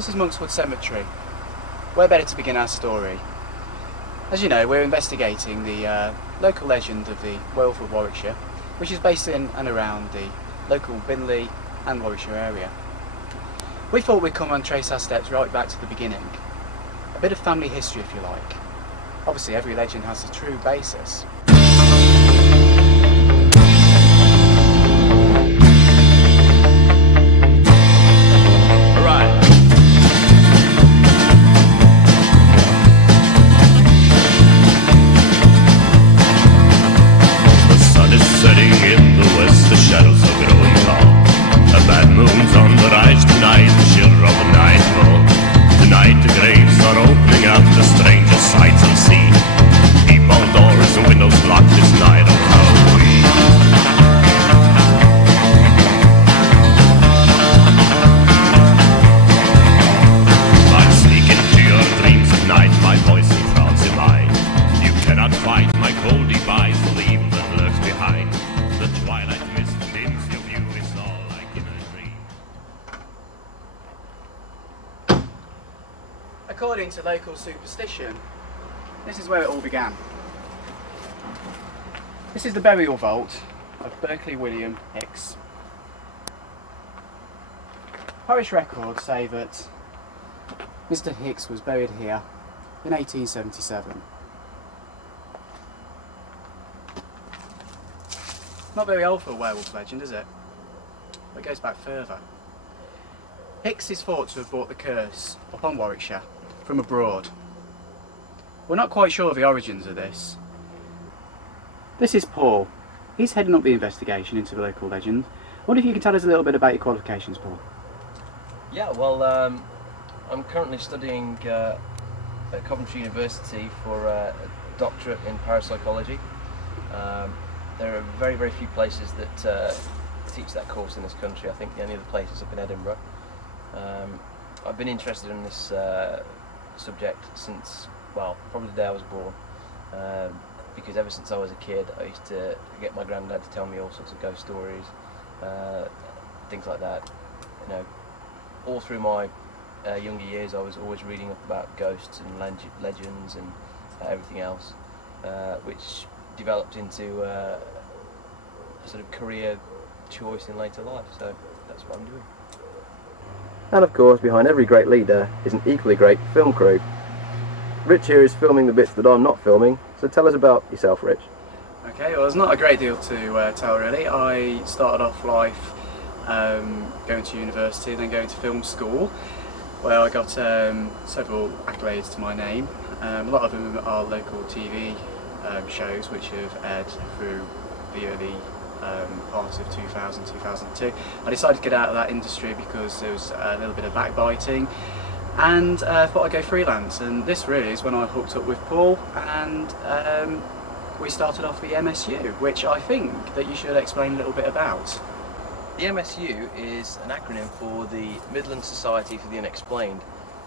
This is Monkswood Cemetery. Where better to begin our story? As you know, we're investigating the local legend of the Werewolf of Warwickshire, which is based in and around the local Binley and Warwickshire area. We thought we'd come and trace our steps right back to the beginning. A bit of family history, if you like. Obviously, every legend has a true basis. According to local superstition, this is where it all began. This is the burial vault of Berkeley William Hicks. Parish records say that Mr. Hicks was buried here in 1877. Not very old for a werewolf legend, is it? But it goes back further. Hicks is thought to have brought the curse upon Warwickshire from abroad. We're not quite sure of the origins of this. This is Paul. He's heading up the investigation into the local legend. I wonder if you can tell us a little bit about your qualifications, Paul. Yeah, well, I'm currently studying at Coventry University for a doctorate in parapsychology. There are very, very few places that teach that course in this country. I think the only other place is up in Edinburgh. I've been interested in this subject since, well, probably the day I was born, because ever since I was a kid I used to get my granddad to tell me all sorts of ghost stories, things like that. You know, all through my younger years I was always reading up about ghosts and legends and everything else, which developed into a sort of career choice in later life, so that's what I'm doing. And of course, behind every great leader is an equally great film crew. Rich here is filming the bits that I'm not filming, so tell us about yourself, Rich. Okay, well, there's not a great deal to tell really. I started off life going to university, then going to film school, where I got several accolades to my name. A lot of them are local TV shows which have aired through the early part of 2000, 2002. I decided to get out of that industry because there was a little bit of backbiting, and thought I'd go freelance, and this really is when I hooked up with Paul, and we started off the MSU, which I think that you should explain a little bit about. The MSU is an acronym for the Midland Society for the Unexplained.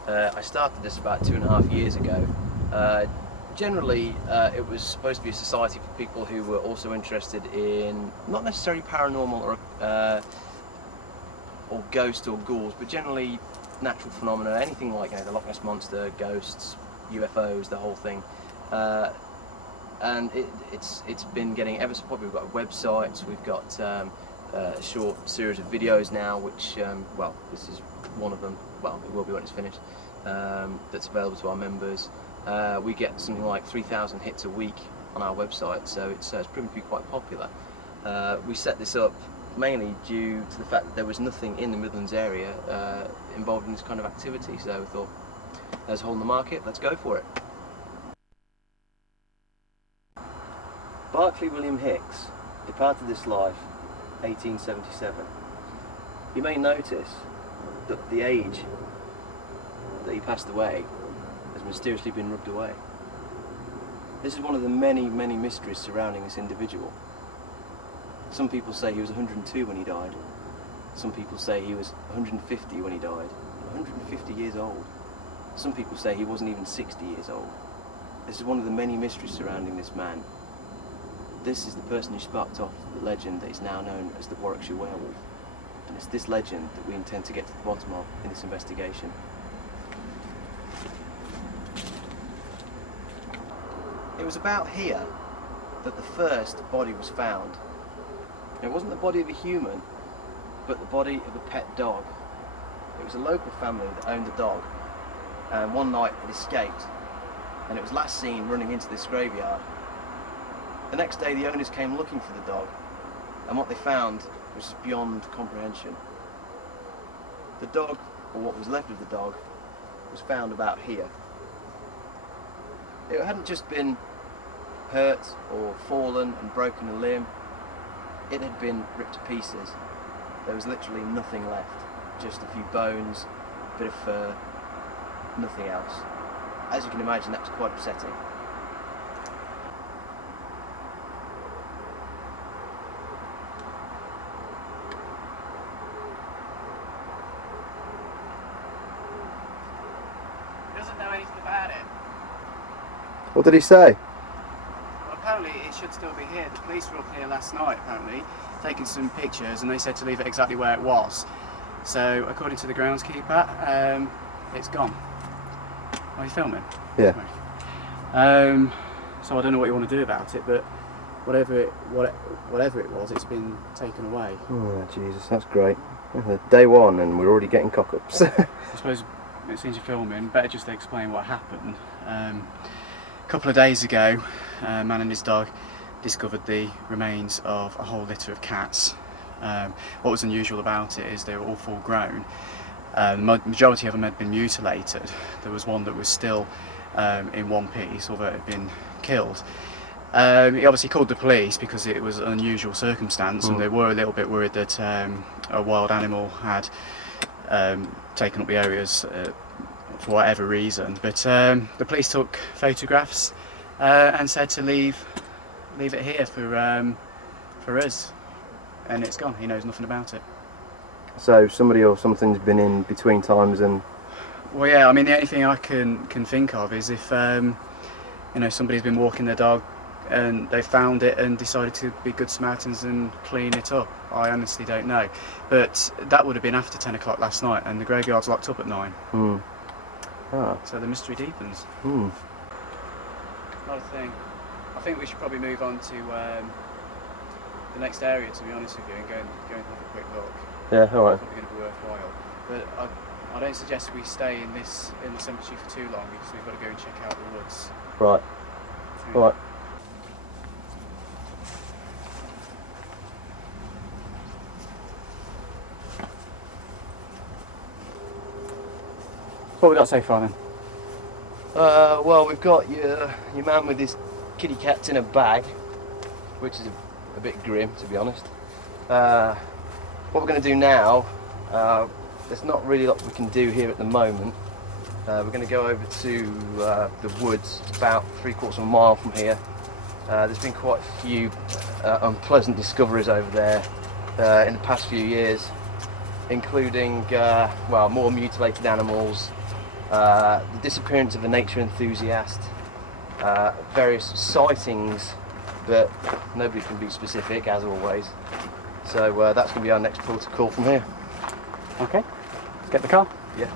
I started this about 2.5 years ago. Generally, it was supposed to be a society for people who were also interested in not necessarily paranormal or ghosts or ghouls, but generally natural phenomena, anything like, you know, the Loch Ness Monster, ghosts, UFOs, the whole thing. And it's been getting ever so popular. We've got websites, we've got a short series of videos now, which, well, this is one of them. Well, it will be when it's finished. That's available to our members. We get something like 3,000 hits a week on our website, so it's proven to be quite popular. We set this up mainly due to the fact that there was nothing in the Midlands area involved in this kind of activity, so we thought, there's a hole in the market, let's go for it. Berkeley William Hicks departed this life 1877. You may notice that the age that he passed away has mysteriously been rubbed away. This is one of the many, many mysteries surrounding this individual. Some people say he was 102 when he died. Some people say he was 150 when he died. 150 years old. Some people say he wasn't even 60 years old. This is one of the many mysteries surrounding this man. This is the person who sparked off the legend that is now known as the Warwickshire Werewolf. And it's this legend that we intend to get to the bottom of in this investigation. It was about here that the first body was found. It wasn't the body of a human, but the body of a pet dog. It was a local family that owned the dog, and one night it escaped, and it was last seen running into this graveyard. The next day the owners came looking for the dog, and what they found was just beyond comprehension. The dog, or what was left of the dog, was found about here. It hadn't just been hurt or fallen and broken a limb, it had been ripped to pieces. There was literally nothing left, just a few bones, a bit of fur, nothing else. As you can imagine, that was quite upsetting. He doesn't know anything about it. What did he say? Well, apparently it should still be here. The police were up here last night, apparently, taking some pictures, and they said to leave it exactly where it was. So, according to the groundskeeper, it's gone. Are you filming? Yeah. So I don't know what you want to do about it, but whatever it was, it's been taken away. Oh, Jesus, that's great. Day one and we're already getting cock-ups. I suppose, since you're filming, better just to explain what happened. A couple of days ago, a man and his dog discovered the remains of a whole litter of cats. What was unusual about it is they were all full grown. The majority of them had been mutilated. There was one that was still in one piece, although it had been killed. He obviously called the police because it was an unusual circumstance, and they were a little bit worried that a wild animal had taken up the areas for whatever reason. But the police took photographs and said to leave it here for us, and it's gone. He knows nothing about it. So somebody or something's been in between times and... Well, yeah, I mean, the only thing I can think of is if somebody's been walking their dog and they found it and decided to be good Samaritans and clean it up. I honestly don't know, but that would have been after 10 o'clock last night, and the graveyard's locked up at 9. Ah. So the mystery deepens. Not a thing. I think we should probably move on to the next area, to be honest with you, and go and have a quick look. Yeah, alright. It's probably going to be worthwhile. But I don't suggest we stay in the cemetery for too long, because we've got to go and check out the woods. Right. Yeah. Alright. What have we got so far then? Well, we've got your man with his kitty cats in a bag, which is a bit grim, to be honest. What we're going to do now, there's not really a lot we can do here at the moment. We're going to go over to the woods. It's about 3/4 of a mile from here. There's been quite a few unpleasant discoveries over there in the past few years, including more mutilated animals, the disappearance of a nature enthusiast, various sightings, but nobody can be specific, as always. So that's going to be our next port of call from here. Okay, let's get the car. Yeah.